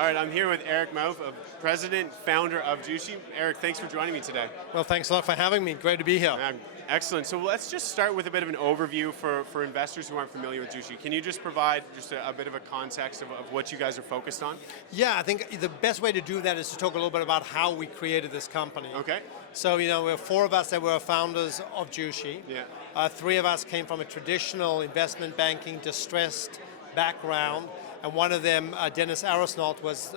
All right, I'm here with Erich Mauff, president, founder of Jushi. Erich, thanks for joining me today. Well, thanks a lot for having me. Great to be here. Excellent. So let's just start with a bit of an overview for investors who aren't familiar with Jushi. Can you just provide just a bit of a context of what you guys are focused on? Yeah, I think the best way to do that is to talk a little bit about how we created this company. Okay. So, we're four of us that were founders of Jushi. Yeah. Three of us came from a traditional investment banking, distressed background, and one of them, Dennis Arosnaut, was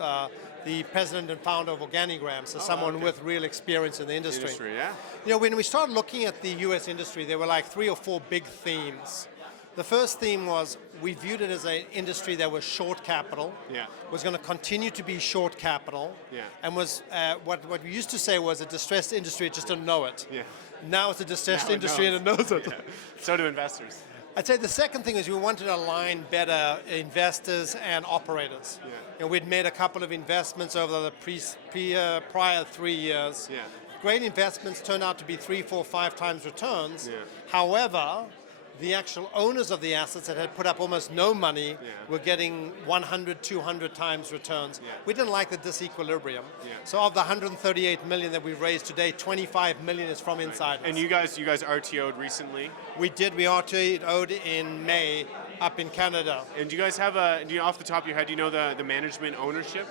the president and founder of Organigram, so someone with real experience in the industry. Yeah. When we started looking at the US industry, there were like 3 or 4 big themes. The first theme was we viewed it as an industry that was short capital, was going to continue to be short capital, and was what we used to say was a distressed industry, it just didn't know it. Yeah. Now it's a distressed industry and it knows it. Yeah. So do investors. I'd say the second thing is we wanted to align better investors and operators. Yeah. We'd made a couple of investments over the prior 3 years. Yeah. Great investments turned out to be 3, 4, 5 times returns. Yeah. However, the actual owners of the assets that had put up almost no money were getting 100, 200 times returns. Yeah. We didn't like the disequilibrium. Yeah. So of the 138 million that we've raised today, 25 million is from insiders. And you guys RTO'd recently? We did. We RTO'd in May up in Canada. And do you guys have off the top of your head, do you know the management ownership?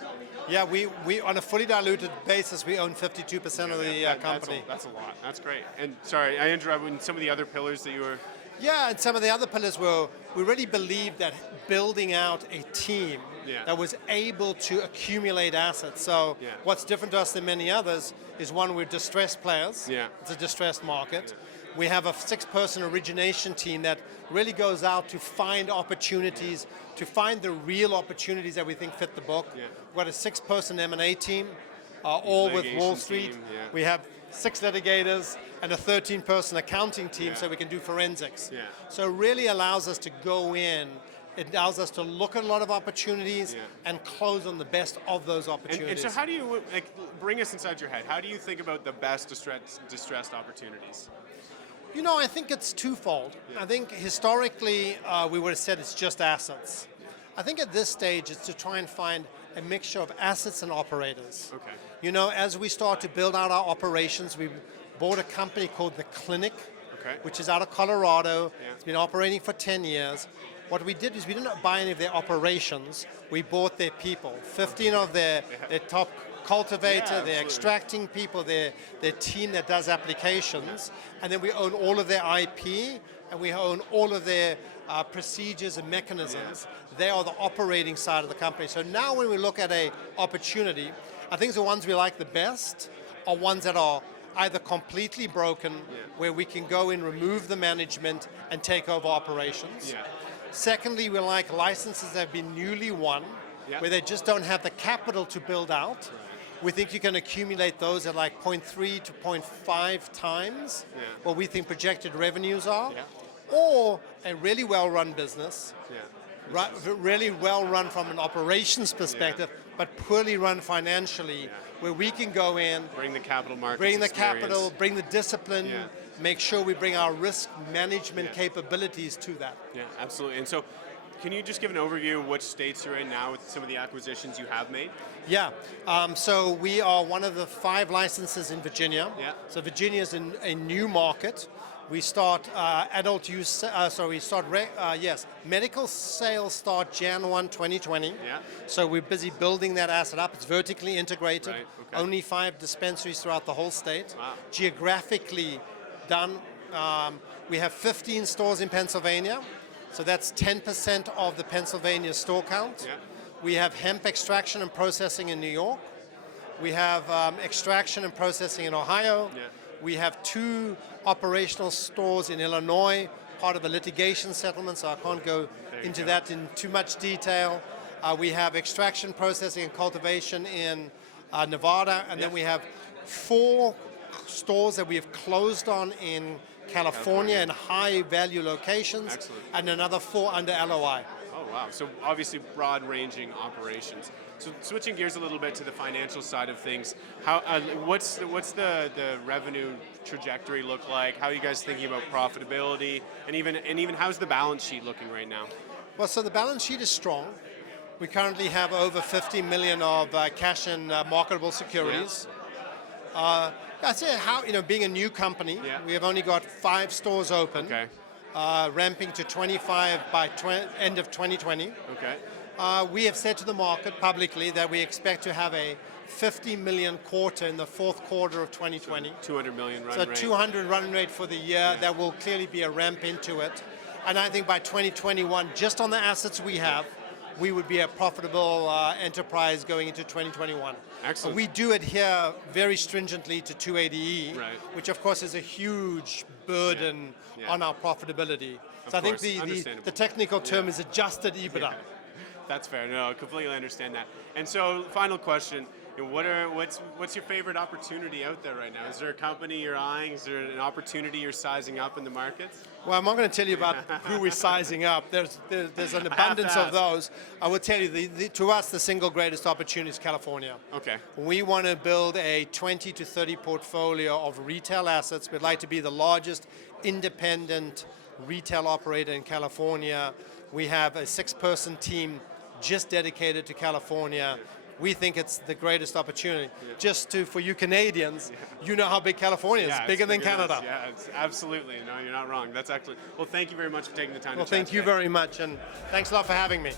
Yeah, we on a fully diluted basis, we own 52% of the company. That's a lot. That's great. And sorry, I interrupted some of the other pillars that you were... Yeah, and some of the other pillars were, we really believed that building out a team that was able to accumulate assets. So what's different to us than many others is one, we're distressed players. Yeah. It's a distressed market. We have a 6-person origination team that really goes out to find opportunities, to find the real opportunities that we think fit the book. Yeah. We've got a 6-person M&A team, all with Wall Street. We have 6 litigators and a 13-person accounting team so we can do forensics. Yeah. So it really allows us to go in, it allows us to look at a lot of opportunities and close on the best of those opportunities. And so how do you, bring us inside your head, how do you think about the best distressed opportunities? I think it's twofold. I think historically we would have said it's just assets. I think at this stage it's to try and find a mixture of assets and operators. Okay. As we start to build out our operations, we bought a company called The Clinic, which is out of Colorado. Yeah. It's been operating for 10 years. What we did is we didn't buy any of their operations, we bought their people. 15 of their top cultivator, their extracting people, their team that does applications, and then we own all of their IP, and we own all of their procedures and mechanisms. They are the operating side of the company. So now when we look at an opportunity, I think the ones we like the best are ones that are either completely broken, where we can go in, remove the management, and take over operations. Secondly, we like licenses that have been newly won, where they just don't have the capital to build out. We think you can accumulate those at like 0.3 to 0.5 times what we think projected revenues are. Or a really well-run business, really well-run from an operations perspective, but poorly run financially, where we can go in, bring the capital markets bring the experience. capital, bring the discipline, make sure we bring our risk management capabilities to that. Yeah, absolutely. And so, can you just give an overview of which states you're in now with some of the acquisitions you have made? Yeah, so we are one of the 5 licenses in Virginia. So Virginia is a new market. We start adult use, medical sales start Jan 1, 2020. So we're busy building that asset up. It's vertically integrated. Only 5 dispensaries throughout the whole state. Wow. Geographically done. We have 15 stores in Pennsylvania. So that's 10% of the Pennsylvania store count. We have hemp extraction and processing in New York. We have extraction and processing in Ohio. We have 2 operational stores in Illinois, part of a litigation settlement, so I can't go into that in too much detail. We have extraction, processing, and cultivation in Nevada, and then we have 4 stores that we have closed on in California in high-value locations, and another 4 under LOI. Oh, wow. So obviously broad-ranging operations. So switching gears a little bit to the financial side of things, how what's the revenue trajectory look like? How are you guys thinking about profitability, and even how's the balance sheet looking right now? Well, so the balance sheet is strong. We currently have over 50 million of cash and marketable securities. I'd say being a new company, we have only got 5 stores open, ramping to 25 by end of 2020. We have said to the market publicly that we expect to have a 50 million quarter in the fourth quarter of 2020. So 200 million run rate. So 200 run rate for the year. That will clearly be a ramp into it. And I think by 2021, just on the assets we have, we would be a profitable enterprise going into 2021. Excellent. We do adhere very stringently to 280E, which of course is a huge burden on our profitability. So I think the technical term is adjusted EBITDA. That's fair. No, I completely understand that. And so, final question: what's your favorite opportunity out there right now? Is there a company you're eyeing? Is there an opportunity you're sizing up in the markets? Well, I'm not going to tell you about who we're sizing up. There's an abundance of those. I will tell you, to us, the single greatest opportunity is California. Okay. We want to build a 20 to 30 portfolio of retail assets. We'd like to be the largest independent retail operator in California. We have a 6-person team just dedicated to California. We think it's the greatest opportunity. For you Canadians, you know how big California is. Bigger than Canada. Yeah, it's absolutely. No, you're not wrong. That's actually. Well, thank you very much for taking the time to chat Well, thank you very much, and thanks a lot for having me.